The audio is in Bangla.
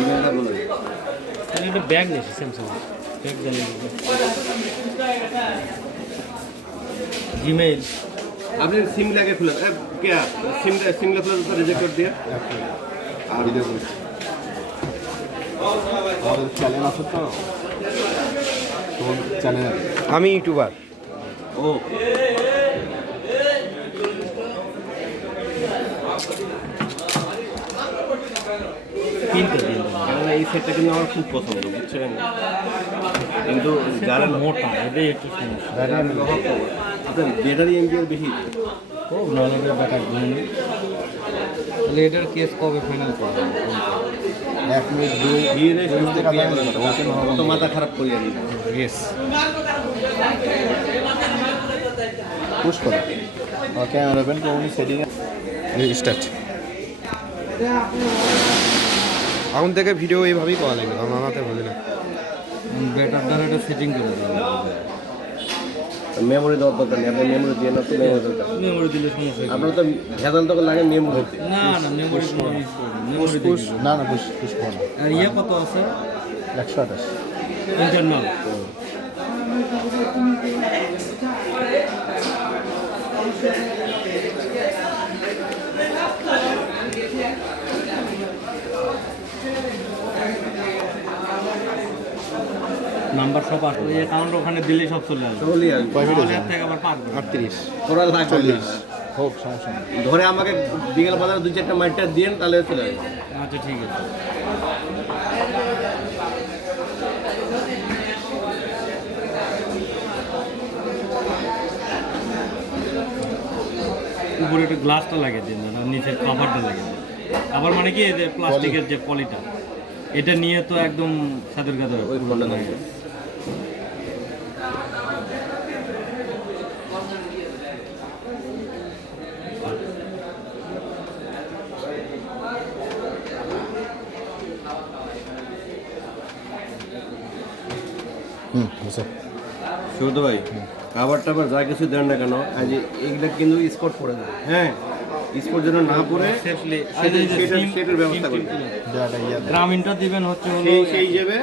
ইমেলটা বলুন। এটা ব্যাগ নিয়েছি স্যামসাং ব্যাগ জানিয়ে জিমেইল আপনি সিম লাগে খুলেন কে সিমটা খুলে তো রিজেক্ট করে দিয়ে আর ভিডিও করুন। আমাদের চ্যানেল আছে তো চ্যানেল আমি ইউটিউবার। ও কিনতে দিন এই সেটটা কিন্তু আমার খুব পছন্দ বুঝছেন, কিন্তু যারা মোটা এটাই একটু সমস্যা। ব্যাটারি এমপিআর বেশি ও নলেজের ব্যাটার গুণ তাহলে এটার কেস কবে ফাইনাল করবে? 1 মিনিট 2 মাথা খারাপ করি আমি। ইয়েস পুশ করো ওকে আর ওপেন কোন সেটিং স্টার্ট। এখন থেকে ভিডিও এইভাবেই করা লাগবে, আমার মাথায় ভালো না। ব্যাটার দ্বারা এটা সেটিং করে দেবে। মেমোরি দেওয়ার দরকার নেই, আপনি মেমোরি দিয়ে না তো মেমোরি দরকার। মেমোরি দিলে সমস্যা কি? আপনার তো ভেজাল তো লাগে মেমোরিতে। না না মেমোরি কোনো ইউজ করবেন মেমোরি পুশ না না পুশ পুশ করো। আর ইয়ে কত আছে 128 ইন্টারনাল? নাম্বার সব আসবে অ্যাকাউন্ট ওখানে দিলে সব চলে আসবে। চলে আসবে। কয় মিনিট থেকে আবার পারবে 38 তোরা লাগবে 40 হোক সমস্যা নেই। ধরে আমাকে বিকেল বাজারে 2-4টা মাইটটা দিন তাহলে চলে আসবে। আচ্ছা ঠিক আছে। উপরে একটু গ্লাসটা লাগিয়ে দিন না, নিচের কভারটা লাগিয়ে দিন। আবার মানে কি এই যে প্লাস্টিকের যে পলিটা এটা নিয়ে তো একদম সাদের গাদা ওই ফোনটা লাগে। শুধু ভাই খাবার টাবার যা কিছু দেন না কেন আজ এইগুলা কিন্তু স্পট পড়ে যায়। হ্যাঁ স্পট যেন না পড়ে সেফলি সেটার ব্যবস্থা করবেন। গ্রামীণটা দিবেন হচ্ছে হলো সেই হিসেবে